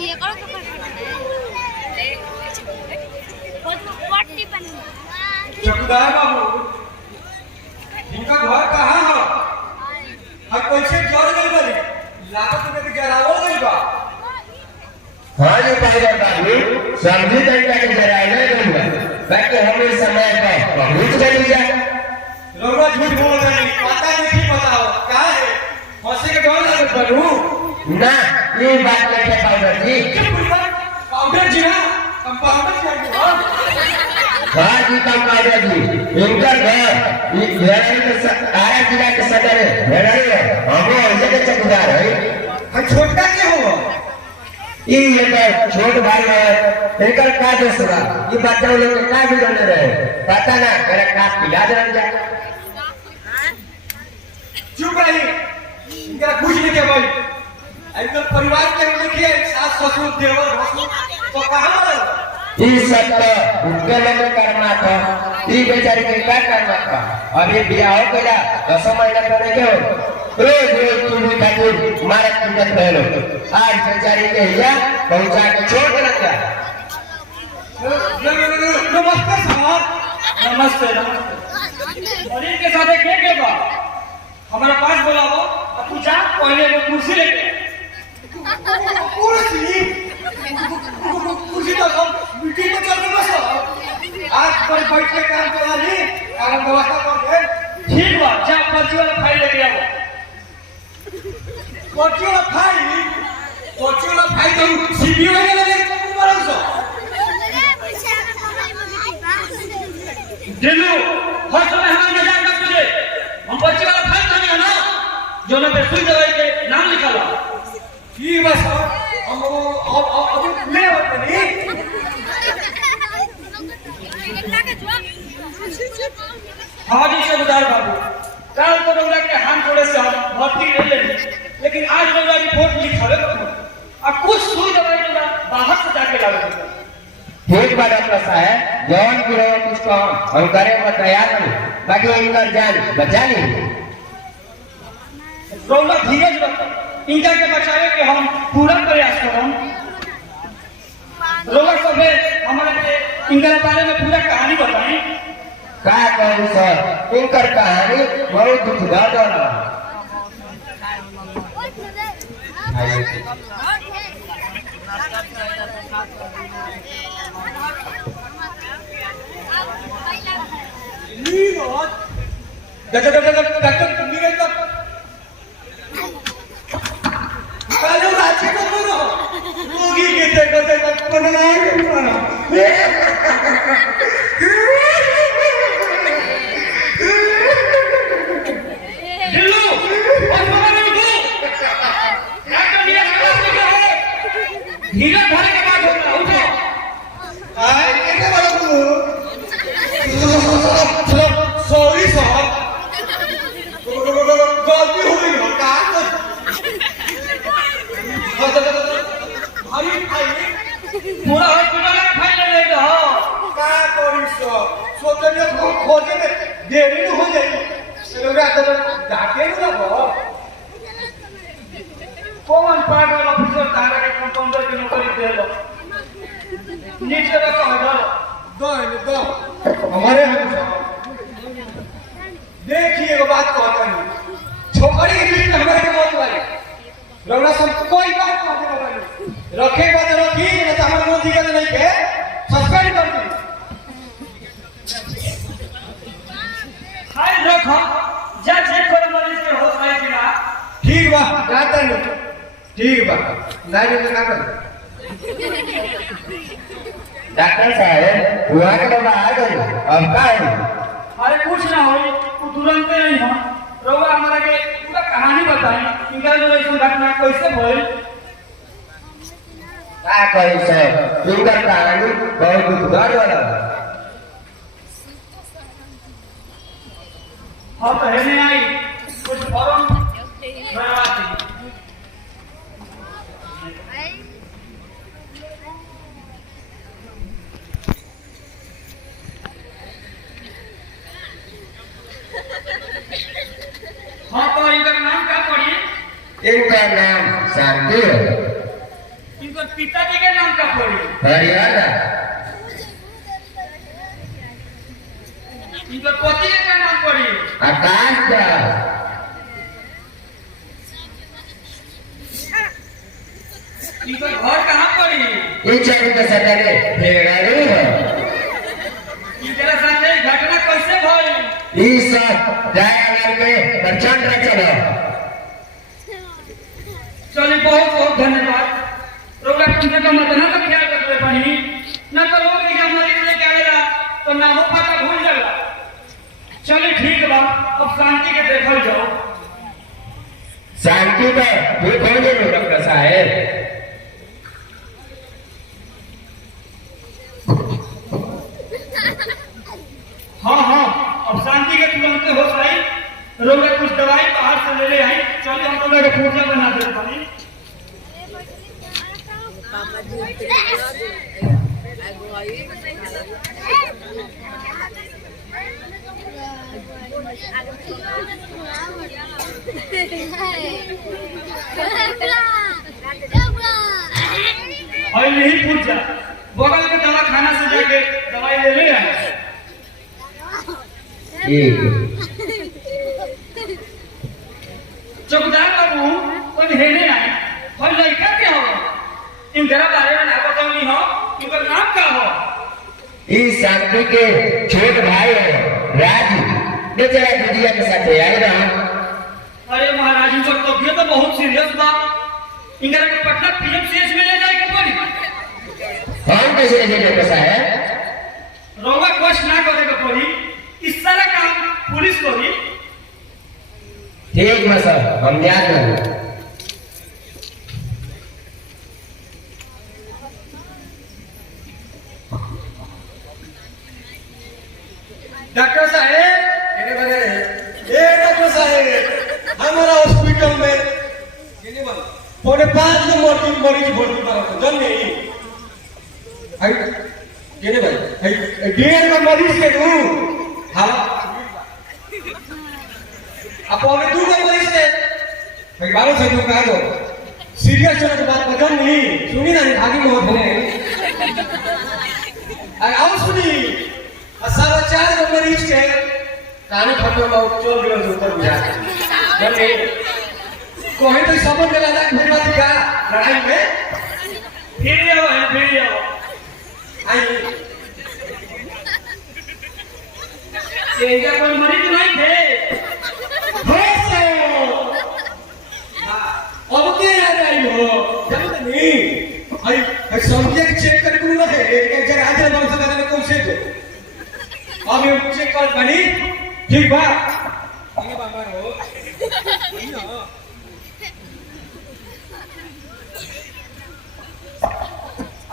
ये करो चकुदार बाबू इनका घर कहाँ है? हम कैसे जोड़ गई बड़ी लागत में तो गिरावो गई बा। हाँ जी पाइलट बाबू समझी तरीका के जराइना दूंगा बाकी हमें समय पर पहुंच गई जा। रउआ झूठ बोल रही पता नहीं बताओ क्या है फंसे के डर लगे बलू ना ये बात नहीं है पाउडर जी। पाउडर जी ना कंपाउंडर कर दो। हाँ जी कंपाउंडर जी इनका घर आया जिला के सदर है हम ऐसे के चौकीदार है। हम छोटा क्यों हो? ये छोट भाई है इनका क्या दोस्त बा ये बच्चा लोग के क्या बिगड़ने रहे पता ना मेरा का पिला दे जा। चुप रही इनका कुछ नहीं के भाई एकदम परिवार के देखिए सास ससुर देवर भसुर तो कहां रहे? ये सब तो उनके लोग करना था ये बेचारे के क्या करना था अभी ब्याह हो गया 10 महीना पहले के हो रोज रोज टीवी खातिर मारत पीटत रहे लोग आज बेचारे के हिया पहुंचा के छोड़ के रख गया। नमस्ते साहब नमस्ते नमस्ते और इनके साथ के बा हमारे पास बुलाओ अब पूछा पहले वो कुर्सी लेके कुर्सी तो हम मीटिंग में चल बस आज पर बैठ के काम करा नहीं काम व्यवस्था कर दे। ठीक बा जा पर्ची वाला फाइल लेके आओ। पर्ची वाला फाइल तो सीपीयू में लगे तुम बरन सो दिलू हर समय हमारे मजाक मत कीजिए। हम पर्ची वाला फाइल नहीं है ना जो ना पे सुई दवाई के नाम लिखा ला ठीक बस हम अब ले होते नहीं हाँ जी चौकीदार बाबू कल तो रउआ के हाथ जोड़े से हम भर्ती ले लेंगे लेकिन आज रउआ रिपोर्ट लिखावे अब कुछ सुई दवाई रउआ बाहर से जाके लावे ठीक बात अपना साहब जवान की रहो कुछ को हम करे में तैयार नहीं बाकी इनका जान बचा नहीं रउआ धीरज रखो इनका के बचावे के हम पूरा प्रयास करम। रउआ सब हमारे के इनका बारे में पूरा कहानी बताएं। क्या कहूँ सर इनकर कहानी बहुत दुखदायक है। डॉक्टर नीरज का कालो रांची को बोलो मोगी के देखते बनाए बनाना दिल्लू और मारो तू डॉक्टर नीरज का बात है हीरा भरे के बाद होगा उठो आए कैसे बोलो तू सॉरी साहब गलती हो गई हो का भाई भाई पूरा हॉस्पिटल में फाइल ले लो का करी सो सोचने को खोजे में देरी हो जाएगी लोग आते जाके ना लगो कौन पागल ऑफिसर धारा के कंपाउंडर की नौकरी दे लो नीचे रखो दो हमारे देखिए वो बात कहता नहीं छोकरी की बीच में हमारे के मौत वाली रउना सब कोई बात कहते नहीं रखे बात रखी ना तो हमारे मन दिखा नहीं के सस्पेंड कर दी हाय रखो जा चेक करो मरीज के होश है कि ना ठीक बा जाता नहीं ठीक बा नहीं तो ना कर डॉक्टर साहब हुआ के दवा आ गई अब का है अरे कुछ ना होई तू तुरंत नहीं हो रउआ हमारा के पूरा कहानी बताई इनका जो ऐसा घटना कैसे भइल क्या कही सर इनकर कहानी बहुत दुखदायक वाला हाँ तो है नहीं आई कुछ फॉर्म भरवाती हाँ तो इनका नाम क्या पढ़ी इनका नाम शांति है इनका पिताजी के नाम का पड़ी हरियाणा इनका पति के नाम पड़ी आकाश दास इनका घर कहाँ पड़ी ये चारों का सटारे भेड़ारू है इनके साथ ये घटना कैसे भई ये सब जाया में प्रचंड चलो चलिए बहुत बहुत धन्यवाद रोगा तुमसे तो मत ना तो ख्याल रखते बनी ना तो लोग एग्जाम मरीज लेके आवेला तो नामो पता भूल जाला चलिए ठीक बा अब शांति के देखल जाओ शांति का फिर कौन है डॉक्टर साहब हाँ हाँ अब शांति के तुरंत हो साई रोगा कुछ दवाई बाहर से ले ले आई चलिए हम रोगा का पूजा बना दे बनी और यही पूजा बगल के दवा खाना से जाके दवाई ले ले आए चौकीदार बाबू कोई हेने आए और लड़का क्या हो इनके बारे में ना बताऊंगी हो इनका नाम क्या हो इस शांति के छोटे भाई है राजू बेचारा दीदिया के साथ आए रहा अरे महाराज इनका तबियत तो बहुत सीरियस बा इनका के पटना पीएमसीएच में ले जाए के पड़ी हम कैसे ले जाए कैसा है रोगा कुछ ना करे के पड़ी इस सारा काम पुलिस करी ठीक है सर हम याद करेंगे डॉक्टर साहब डॉक्टर साहब हमारा हॉस्पिटल में पौने 5 मरीज भर्ती करा जानने आई केने भाई डेढ़ का मरीज के दू हाँ अब पौने 2 का मरीज के भाई 12 से कहा दो सीरियस होने के बाद बदन नहीं सुनी ना आगे में होने अरे आओ सुनी सारा 4 मरीज के काने खत्म हो चल गयो ऊपर बुझा जल्दी कोई तो समझ में लगा घुमा दिया लड़ाई में फिर आओ आई ये क्या कोई मरीज नहीं थे हो सो अब क्या याद आई हो जानते नहीं आई समझे चेक कर करूंगा है एक जगह आज ना बंद करने कौन से तो अब ये चेक कर बनी ठीक बा ये बाबा हो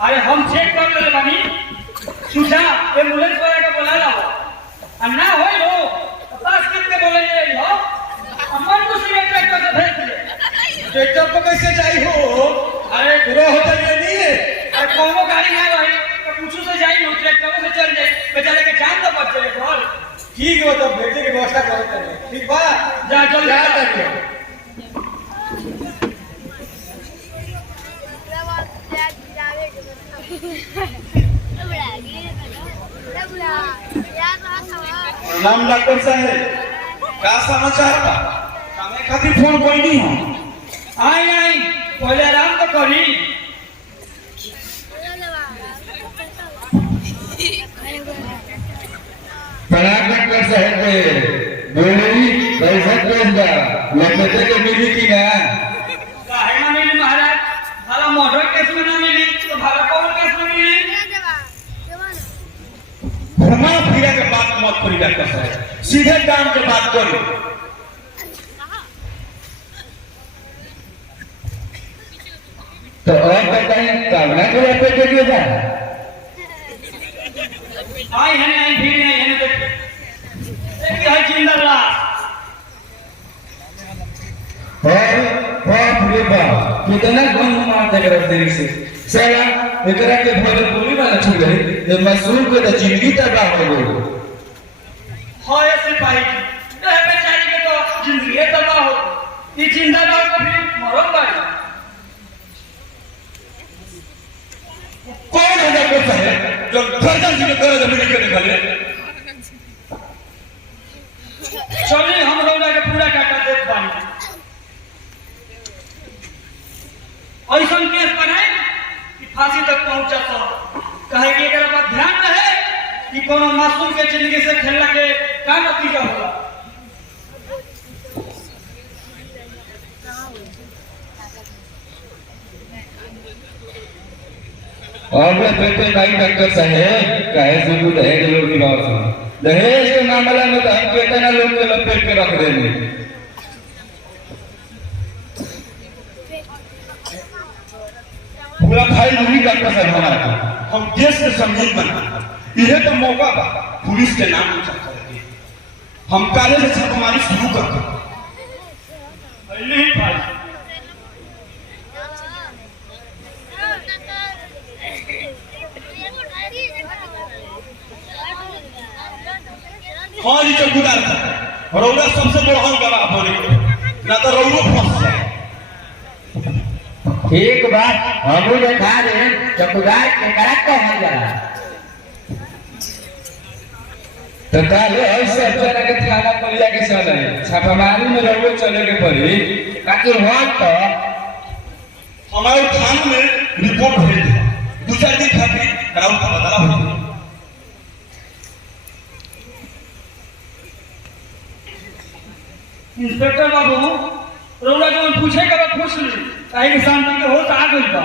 अरे हम चेक कर ले बनी सुजा एम्बुलेंस वाला के बुला ला और ना होई हो तो पास कितने बोले ये हो अमन को सीधे ट्रैक्टर से भेज दे ट्रैक्टर पे कैसे जाई हो अरे गुरो होता ये नहीं है अरे कोनो गाड़ी ना रही तो पूछू से जाई हो ट्रैक्टर से चल जाए बेचारे के जान तो बच जाए बोल ठीक है तो भेजने की व्यवस्था करते हैं ठीक बा जा चल जा करके नाम डॉक्टर साहब का समाचार बा हमें खातिर फोन कोई नहीं हो आई पहले आराम तो करी डॉक्टर साहब के बोली पैसा देगा लगते के मिली की ना काहे ना मिली महाराज भाला मर्डर केस में ना मिली तो भाला कौन केस में मिली घुमा फिरा के बात मत करी डॉक्टर साहब सीधे काम के बात करी तो और बताएं कामना को पे देखिएगा आई है नहीं भीड़ नहीं है देखिए है जिंदा लाश बाप रे बाप कितना गन मार देगा तेरी से साला एकरा के भोजपुरी वाला छूट गई ये मसूर को तो जिंदगी तबाह हो गई हाय सिपाही ये बेचारी के तो जिंदगी तबाह हो ये जिंदा लाश को भी मरो गए कौन है डॉक्टर साहब जो गर्दन जी के दर्द मेडिकल निकाले? चलिए हम रौला के पूरा काटा देख पानी ऐसा केस बनाए कि फांसी तक पहुंचा तो कहे कि एक बात ध्यान रहे कि कोनो मासूम के जिंदगी से खेलना के का नतीजा होगा। और बेटे भाई डॉक्टर साहब कहे से भी दहेज लोग की बात सुनो। दहेज के मामला में तो हम कितना लोग के लपेट के रख देंगे। पूरा फाइल नहीं डॉक्टर साहब हमारा का। हम देश के संगीत बना यह तो मौका बा पुलिस के नाम ऊंचा करेंगे। हम काले से छापेमारी शुरू कर दो। पहले ही फाइल हाँ जी चौकीदार था रौला सबसे बड़ा गवाह बोले ना तो रौलो फंस जाए। ठीक बात हम देखा दे चौकीदार के करत है जरा तो काले ऐसे चला के थाना पर जाके चले छापामारी में रहो चले के पड़ी ताकि हम तो हमारे थाना में रिपोर्ट भेज दे 2-4 दिन खातिर राउत का बदला हो। इंस्पेक्टर बाबू रौला जो पूछे का पूछ ली काहे कि शांति के होश आ गई बा।